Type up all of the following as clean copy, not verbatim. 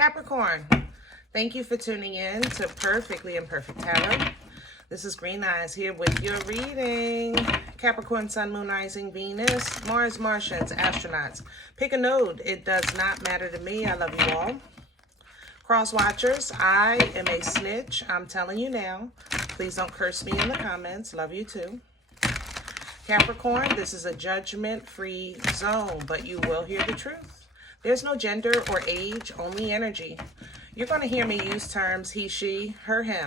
Capricorn, thank you for tuning in to Perfectly Imperfect Tarot. This is Green Eyes here with your reading. Capricorn, Sun, Moon, Rising, Venus, Mars, Martians, astronauts. Pick a node. It does not matter to me. I love you all. Cross watchers, I am a snitch. I'm telling you now. Please don't curse me in the comments. Love you too. Capricorn, this is a judgment-free zone, but you will hear the truth. There's no gender or age, only energy. You're going to hear me use terms he, she, her, him,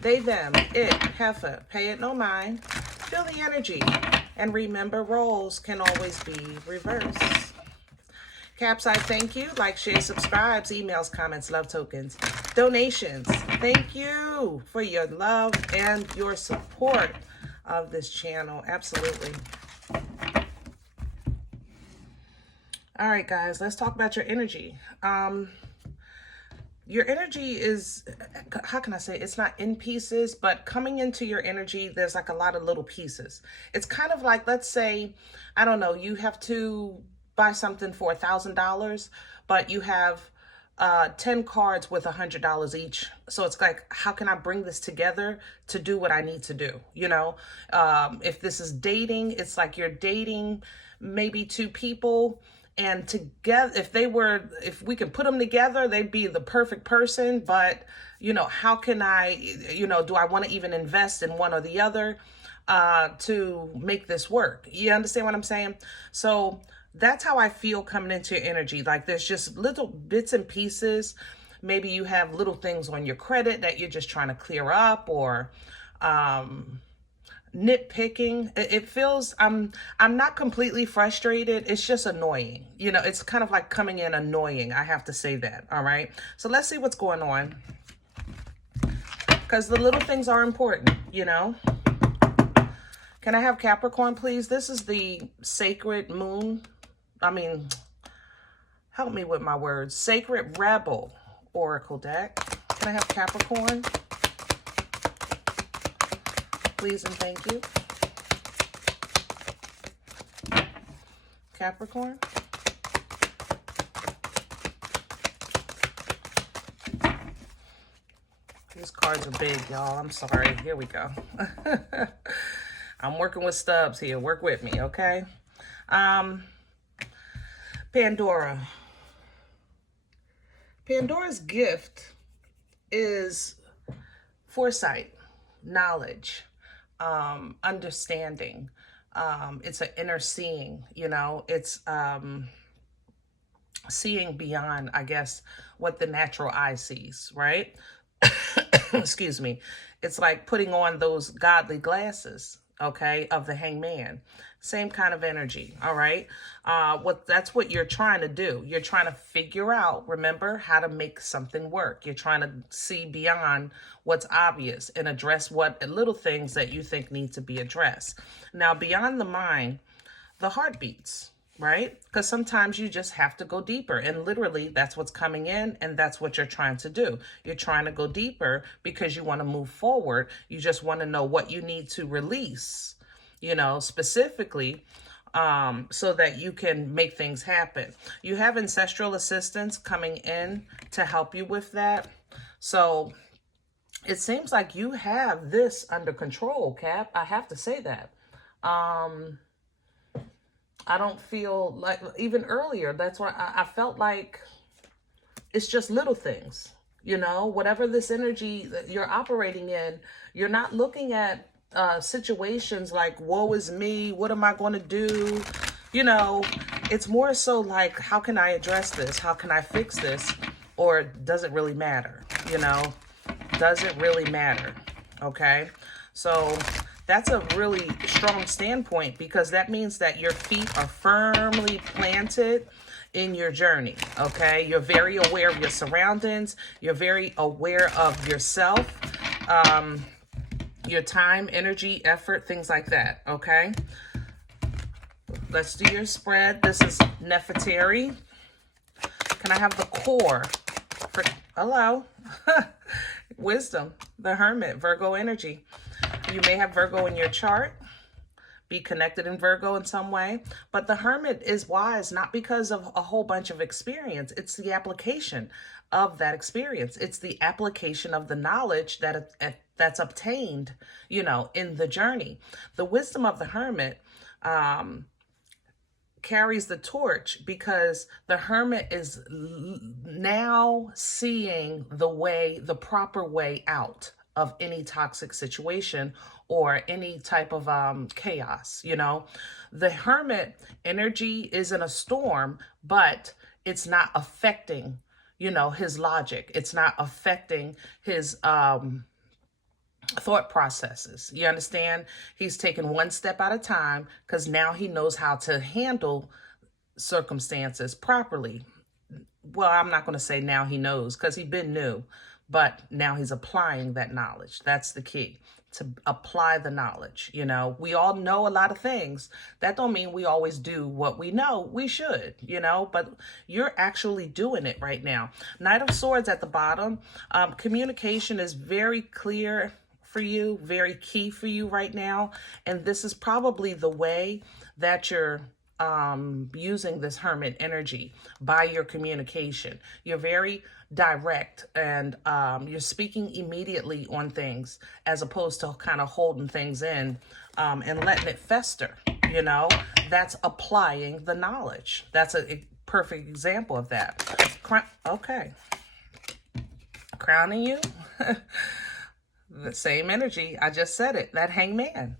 they, them, it, heifer, pay it no mind. Feel the energy. And remember, roles can always be reversed. Caps, I thank you. Like, share, subscribes, emails, comments, love tokens, donations. Thank you for your love and your support of this channel. Absolutely. All right, guys, let's talk about your energy. Your energy is, how can I say, it's not in pieces, but coming into your energy, there's like a lot of little pieces. It's kind of like, let's say, I don't know, you have to buy something for $1,000, but you have 10 cards with $100 each. So it's like, how can I bring this together to do what I need to do? You know, if this is dating, it's like you're dating maybe two people, and together, if we can put them together, they'd be the perfect person. But, you know, how can I, you know, do I want to even invest in one or the other to make this work? You understand what I'm saying? So that's how I feel coming into your energy. Like, there's just little bits and pieces. Maybe you have little things on your credit that you're just trying to clear up, or nitpicking. It feels, I'm not completely frustrated. It's just annoying. You know, it's kind of like coming in annoying. I have to say that. All right. So let's see what's going on, because the little things are important, you know. Can I have Capricorn, please? This is the Sacred Moon. Help me with my words. Sacred Rebel Oracle deck. Can I have Capricorn? Please and thank you. Capricorn. These cards are big, y'all. I'm sorry. Here we go. I'm working with stubs here. Work with me, okay? Pandora. Pandora's gift is foresight, knowledge, understanding. It's an inner seeing, you know. It's seeing beyond, I guess, what the natural eye sees, right? Excuse me. It's like putting on those godly glasses, okay, of the hangman. Same kind of energy, all right? That's what you're trying to do. You're trying to figure out, remember, how to make something work. You're trying to see beyond what's obvious and address what little things that you think need to be addressed. Now, beyond the mind, the heart beats, right? Because sometimes you just have to go deeper. And literally, that's what's coming in, and that's what you're trying to do. You're trying to go deeper because you want to move forward. You just want to know what you need to release, you know, specifically, so that you can make things happen. You have ancestral assistance coming in to help you with that. So it seems like you have this under control, Cap. I have to say that. I don't feel like, even earlier, that's why I felt like it's just little things, you know, whatever this energy that you're operating in, you're not looking at situations like, woe is me, what am I going to do? You know, it's more so like, how can I address this? How can I fix this? Or does it really matter? You know, does it really matter? Okay. So that's a really strong standpoint, because that means that your feet are firmly planted in your journey. Okay. You're very aware of your surroundings. You're very aware of yourself. Your time, energy, effort, things like that, okay? Let's do your spread. This is Nefertari. Can I have the core for, hello, Wisdom, the Hermit, Virgo energy. You may have Virgo in your chart. be connected in Virgo in some way. But the Hermit is wise, not because of a whole bunch of experience. It's the application of that experience. It's the application of the knowledge that's obtained, in the journey. The wisdom of the Hermit carries the torch because the Hermit is now seeing the proper way out of any toxic situation or any type of chaos. The Hermit energy is in a storm, but it's not affecting his logic. It's not affecting his thought processes. You understand? He's taking one step at a time because now he knows how to handle circumstances properly. Well, I'm not going to say now he knows because he's been new, but now he's applying that knowledge. That's the key, to apply the knowledge. We all know a lot of things. That don't mean we always do what we know we should, but you're actually doing it right now. Knight of Swords at the bottom. Communication is very clear for you, very key for you right now. And this is probably the way that you're using this Hermit energy, by your communication. You're very direct, and you're speaking immediately on things as opposed to kind of holding things in and letting it fester. That's applying the knowledge. That's a perfect example of that. Okay. Crowning you. The same energy. I just said it. That Hangman.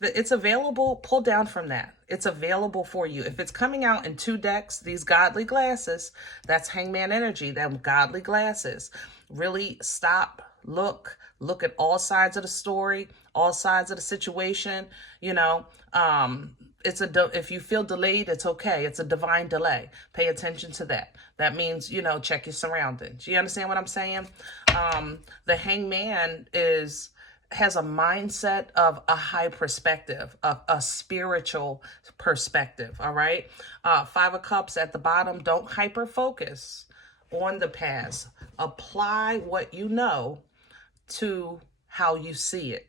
It's available. Pull down from that. It's available for you. If it's coming out in 2 decks, these godly glasses, that's Hangman energy, them godly glasses. Really stop, look at all sides of the story, all sides of the situation. If you feel delayed, it's okay. It's a divine delay. Pay attention to that. That means, check your surroundings. You understand what I'm saying? The Hangman has a mindset of a high perspective, a spiritual perspective. All right. 5 of Cups at the bottom. Don't hyper focus on the past. Apply what you know to how you see it.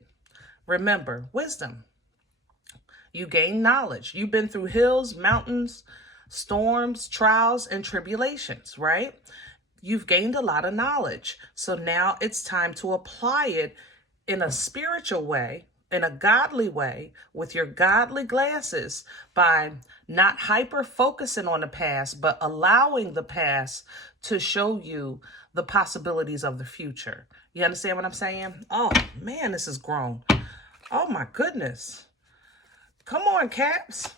Remember, wisdom. You gain knowledge. You've been through hills, mountains, storms, trials, and tribulations, right? You've gained a lot of knowledge. So now it's time to apply it in a spiritual way, in a godly way, with your godly glasses, by not hyper focusing on the past, but allowing the past to show you the possibilities of the future. You understand what I'm saying? Oh man, this is grown. Oh my goodness. Come on, Caps.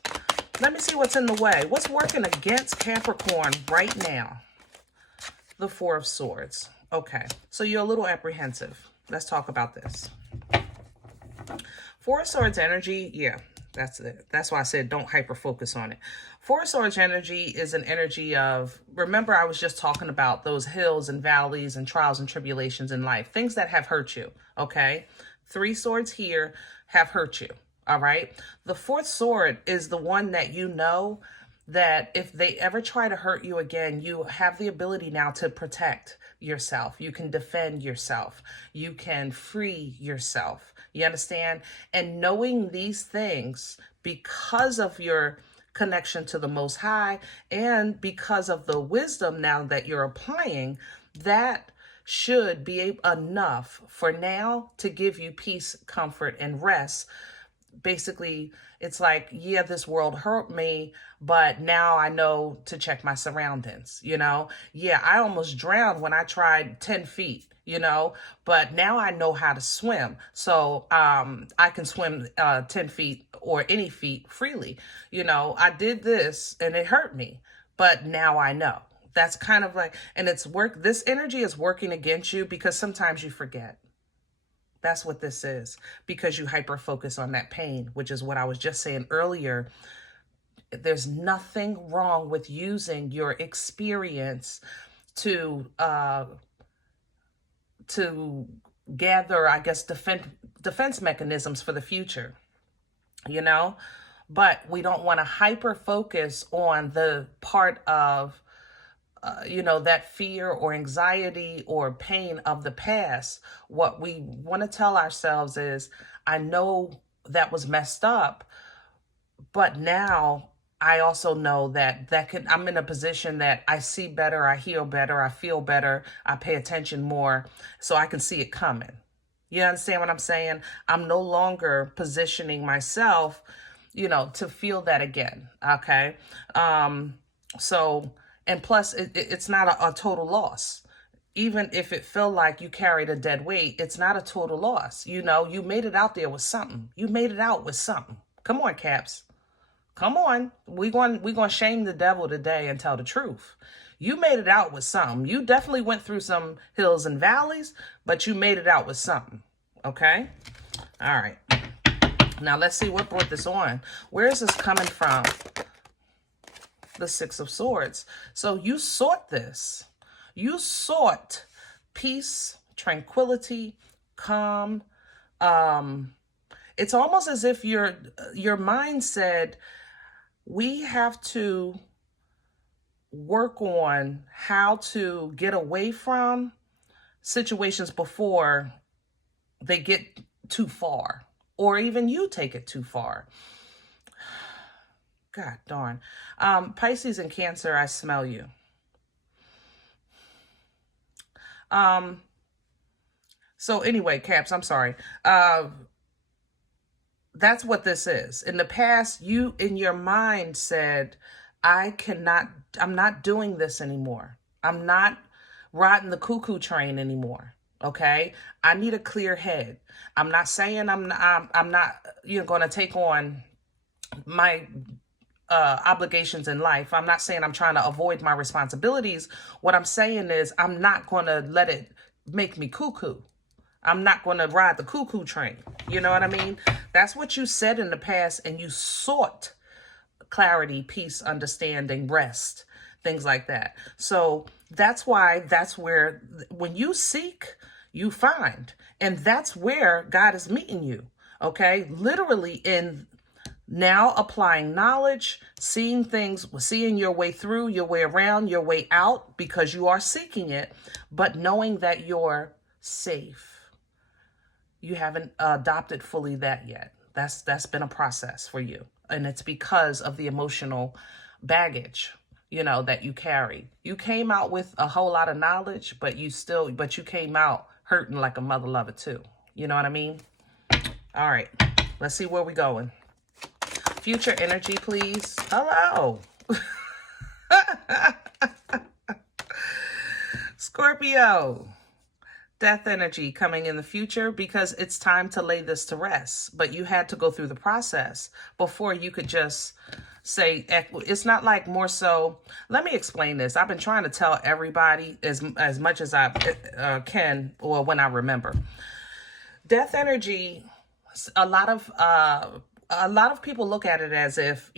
Let me see what's in the way. What's working against Capricorn right now? The 4 of Swords. Okay, so you're a little apprehensive. Let's talk about this. 4 of Swords energy, yeah, that's it. That's why I said don't hyper focus on it. 4 of Swords energy is an energy of, remember I was just talking about those hills and valleys and trials and tribulations in life, things that have hurt you, okay? 3 swords here have hurt you. All right. The 4th sword is the one that that if they ever try to hurt you again, you have the ability now to protect yourself. You can defend yourself. You can free yourself. You understand? And knowing these things because of your connection to the Most High and because of the wisdom now that you're applying, that should be enough for now to give you peace, comfort, and rest. Basically, it's like, yeah, this world hurt me, but now I know to check my surroundings, Yeah, I almost drowned when I tried 10 feet, but now I know how to swim. So I can swim 10 feet or any feet freely. I did this and it hurt me, but now I know. That's kind of like, and this energy is working against you because sometimes you forget. That's what this is, because you hyper focus on that pain, which is what I was just saying earlier. There's nothing wrong with using your experience to gather, I guess, defense mechanisms for the future, but we don't want to hyper focus on the part of that fear or anxiety or pain of the past. What we want to tell ourselves is, I know that was messed up. But now I also know that I'm in a position that I see better, I hear better, I feel better, I pay attention more, so I can see it coming. You understand what I'm saying? I'm no longer positioning myself, to feel that again. Okay. So, and plus it's not a total loss. Even if it felt like you carried a dead weight, it's not a total loss. You made it out there with something. You made it out with something. Come on, Caps. Come on. We going to shame the devil today and tell the truth. You made it out with something. You definitely went through some hills and valleys, but you made it out with something. Okay? All right. Now let's see what brought this on. Where is this coming from? The Six of Swords. So you sought this. You sought peace, tranquility, calm. It's almost as if your mind said, we have to work on how to get away from situations before they get too far, or even you take it too far. God darn. Pisces and Cancer, I smell you. So anyway, Caps, I'm sorry. That's what this is. In the past, you in your mind said, I'm not doing this anymore. I'm not riding the cuckoo train anymore. Okay. I need a clear head. I'm not saying I'm not going to take on my obligations in life. I'm not saying I'm trying to avoid my responsibilities. What I'm saying is I'm not going to let it make me cuckoo. I'm not going to ride the cuckoo train. You know what I mean? That's what you said in the past, and you sought clarity, peace, understanding, rest, things like that. So that's where when you seek, you find. And that's where God is meeting you. Okay? Literally in now applying knowledge, seeing things, seeing your way through, your way around, your way out, because you are seeking it, but knowing that you're safe. You haven't adopted fully that yet. That's been a process for you. And it's because of the emotional baggage, that you carry. You came out with a whole lot of knowledge, but you came out hurting like a mother lover too. You know what I mean? All right, let's see where we're going. Future energy, please. Hello. Scorpio. Death energy coming in the future, because it's time to lay this to rest. But you had to go through the process before you could just say, it's not like more so. Let me explain this. I've been trying to tell everybody as much as I can, or when I remember. Death energy, a lot of people look at it as if,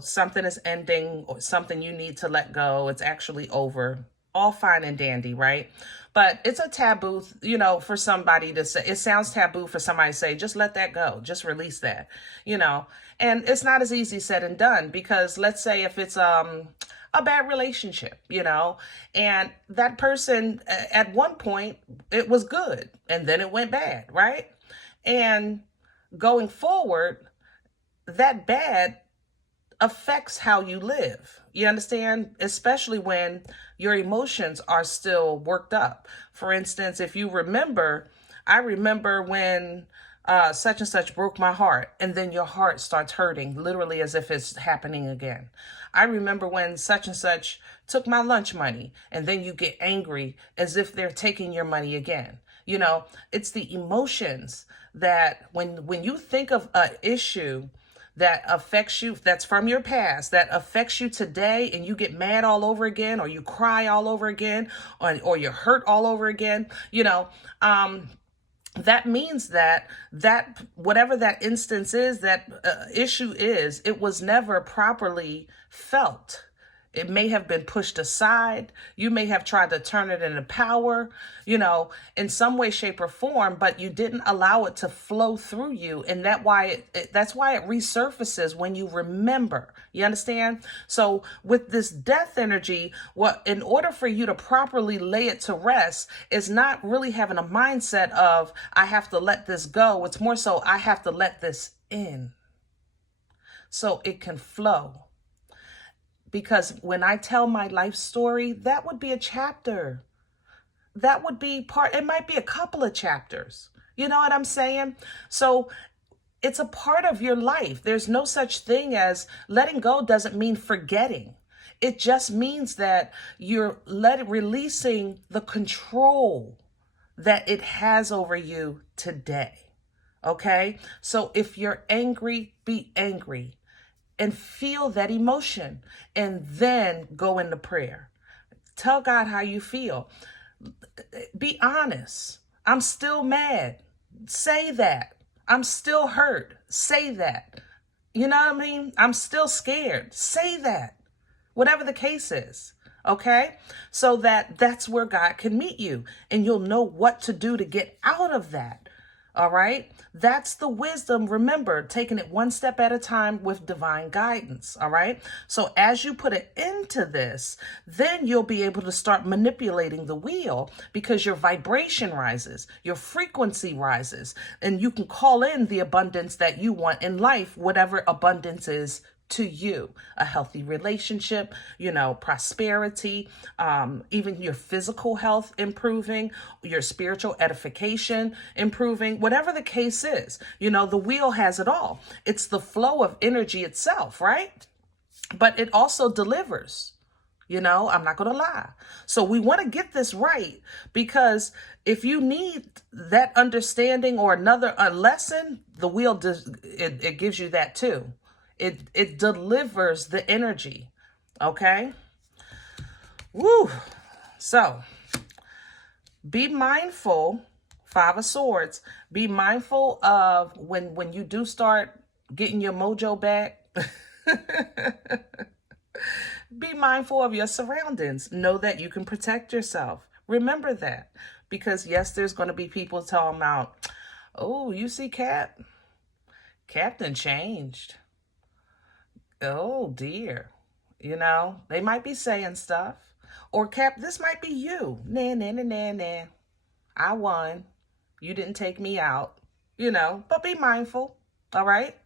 something is ending or something you need to let go. It's actually over. All fine and dandy, right? But it's a taboo, for somebody to say. It sounds taboo for somebody to say, just let that go. Just release that, And it's not as easy said and done, because let's say if it's a bad relationship, and that person at one point, it was good, and then it went bad, right? And going forward, that bad affects how you live. You understand? Especially when your emotions are still worked up. For instance, if you remember, I remember when such and such broke my heart, and then your heart starts hurting, literally as if it's happening again. I remember when such and such took my lunch money, and then you get angry as if they're taking your money again. It's the emotions that when you think of an issue that affects you, that's from your past, that affects you today, and you get mad all over again, or you cry all over again, or you're hurt all over again, that means that whatever that instance is, that issue is, it was never properly felt. It may have been pushed aside. You may have tried to turn it into power, in some way, shape, or form, but you didn't allow it to flow through you. And that's why it resurfaces when you remember. You understand? So with this death energy, in order for you to properly lay it to rest, is not really having a mindset of, I have to let this go. It's more so, I have to let this in so it can flow. Because when I tell my life story, that would be a chapter. That would be part, it might be a couple of chapters. You know what I'm saying? So it's a part of your life. There's no such thing as letting go doesn't mean forgetting. It just means that you're releasing the control that it has over you today. Okay? So if you're angry, be angry and feel that emotion and then go into prayer. Tell God how you feel. Be honest. I'm still mad. Say that. I'm still hurt. Say that. You know what I mean? I'm still scared. Say that. Whatever the case is. Okay? So that's where God can meet you and you'll know what to do to get out of that. All right? That's the wisdom. Remember, taking it one step at a time with divine guidance. All right? So as you put an end to this, then you'll be able to start manipulating the wheel because your vibration rises, your frequency rises, and you can call in the abundance that you want in life, whatever abundance is to you. A healthy relationship, prosperity, even your physical health improving, your spiritual edification improving, whatever the case is. The wheel has it all. It's the flow of energy itself, right? But it also delivers. I'm not going to lie. So we want to get this right, because if you need that understanding or a lesson, the wheel it gives you that too. It delivers the energy. Okay? Woo. So be mindful, Five of Swords, be mindful of when you do start getting your mojo back. Be mindful of your surroundings. Know that you can protect yourself. Remember that. Because yes, there's going to be people talking about, oh, you see Captain changed. Oh dear. They might be saying stuff. Or this might be you. Nah. I won. You didn't take me out. But be mindful. All right?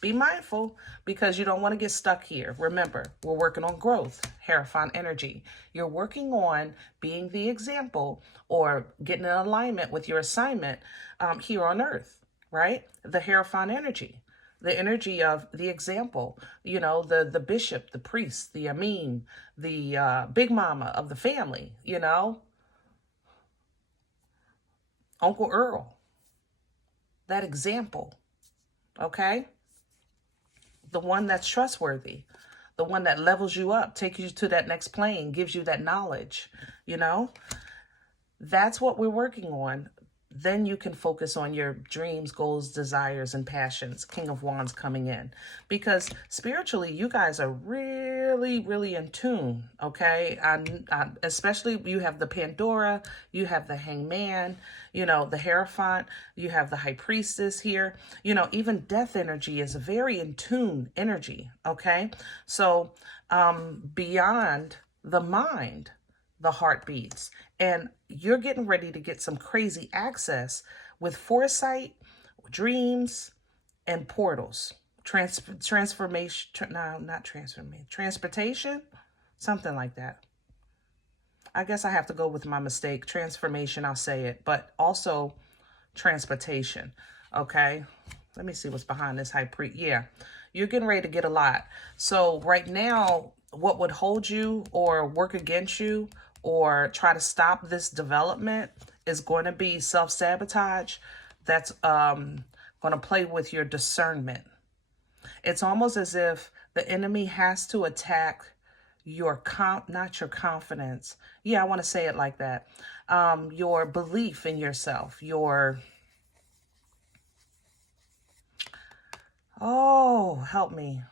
Be mindful, because you don't want to get stuck here. Remember, we're working on growth, Hierophant energy. You're working on being the example or getting in alignment with your assignment here on earth, right? The Hierophant energy. The energy of the example, the bishop, the priest, the Amin, the big mama of the family, Uncle Earl, that example, okay? The one that's trustworthy, the one that levels you up, takes you to that next plane, gives you that knowledge, That's what we're working on. Then you can focus on your dreams, goals, desires, and passions. King of Wands coming in. Because spiritually, you guys are really, really in tune, okay? Especially, you have the Pandora, you have the Hangman, the Hierophant, you have the High Priestess here. Even death energy is a very in tune energy, okay? So beyond the mind, the heart beats, and you're getting ready to get some crazy access with foresight, dreams, and portals. Transportation, something like that. I guess I have to go with my mistake. Transformation, I'll say it, but also transportation. Okay, let me see what's behind this high priest. Yeah, you're getting ready to get a lot. So right now, what would hold you or work against you or try to stop this development is going to be self-sabotage. That's going to play with your discernment. It's almost as if the enemy has to attack your not your confidence. Yeah, I want to say it like that. Your belief in yourself, help me.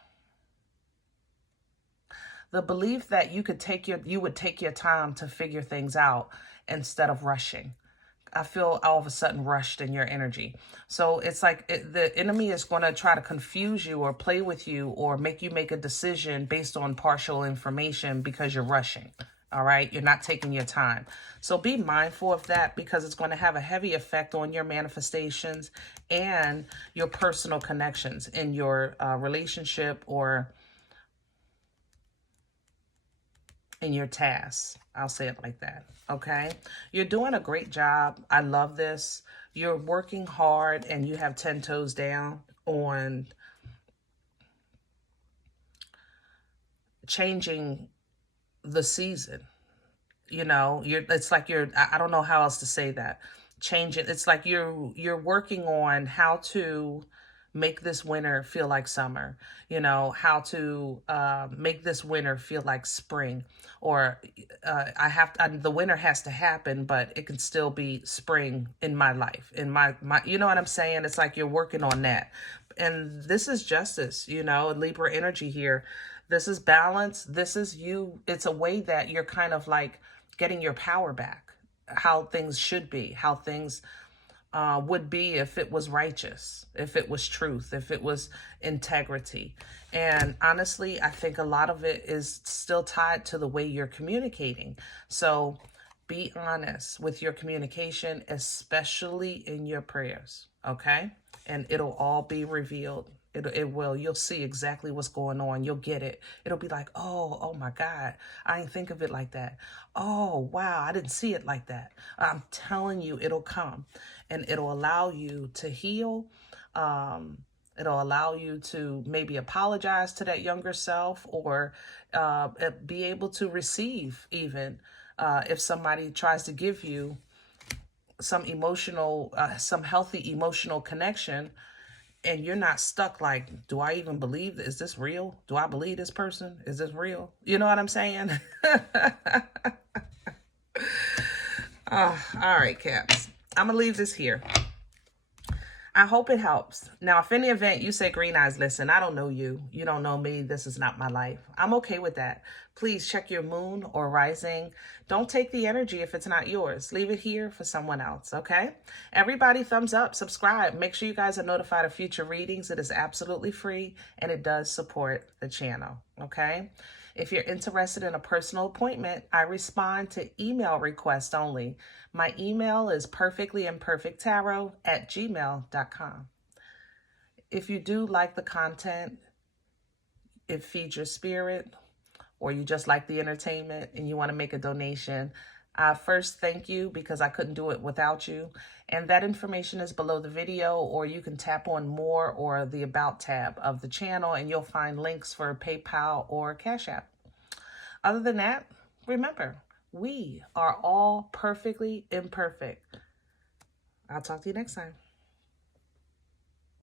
The belief that you would take your time to figure things out instead of rushing. I feel all of a sudden rushed in your energy. So it's like the enemy is going to try to confuse you or play with you or make you make a decision based on partial information because you're rushing. All right. You're not taking your time. So be mindful of that, because it's going to have a heavy effect on your manifestations and your personal connections in your relationship or in your tasks. I'll say it like that. Okay. You're doing a great job. I love this. You're working hard and you have 10 toes down on changing the season. You know, it's like I don't know how else to say that. Change it. It's like you're working on how to make this winter feel like summer, you know, how to make this winter feel like spring, or the winter has to happen, but it can still be spring in my life, in my, you know what I'm saying? It's like you're working on that. And this is justice, you know, Libra energy here. This is balance. This is you. It's a way that you're kind of like getting your power back, how things should be, how things would be if it was righteous, if it was truth, if it was integrity. And honestly, I think a lot of it is still tied to the way you're communicating. So be honest with your communication, especially in your prayers, okay? And it'll all be revealed. It will. You'll see exactly what's going on. You'll get it. It'll be like, oh my God, I didn't think of it like that. Oh, wow, I didn't see it like that. I'm telling you, it'll come, and it'll allow you to heal. It'll allow you to maybe apologize to that younger self, or be able to receive even if somebody tries to give you some emotional, some healthy emotional connection, and you're not stuck like, do I even believe this? Is this real? Do I believe this person? Is this real? You know what I'm saying? All right, Caps. I'm going to leave this here. I hope it helps. Now, if in the event you say, Green Eyes, listen, I don't know you. You don't know me. This is not my life. I'm okay with that. Please check your moon or rising. Don't take the energy if it's not yours. Leave it here for someone else, okay? Everybody, thumbs up, subscribe. Make sure you guys are notified of future readings. It is absolutely free, and it does support the channel, okay? If you're interested in a personal appointment, I respond to email requests only. My email is perfectlyimperfecttarot@gmail.com. If you do like the content, it feeds your spirit, or you just like the entertainment and you want to make a donation, first, thank you, because I couldn't do it without you. And that information is below the video, or you can tap on more or the About tab of the channel, and you'll find links for PayPal or CashApp. Other than that, remember, we are all perfectly imperfect. I'll talk to you next time.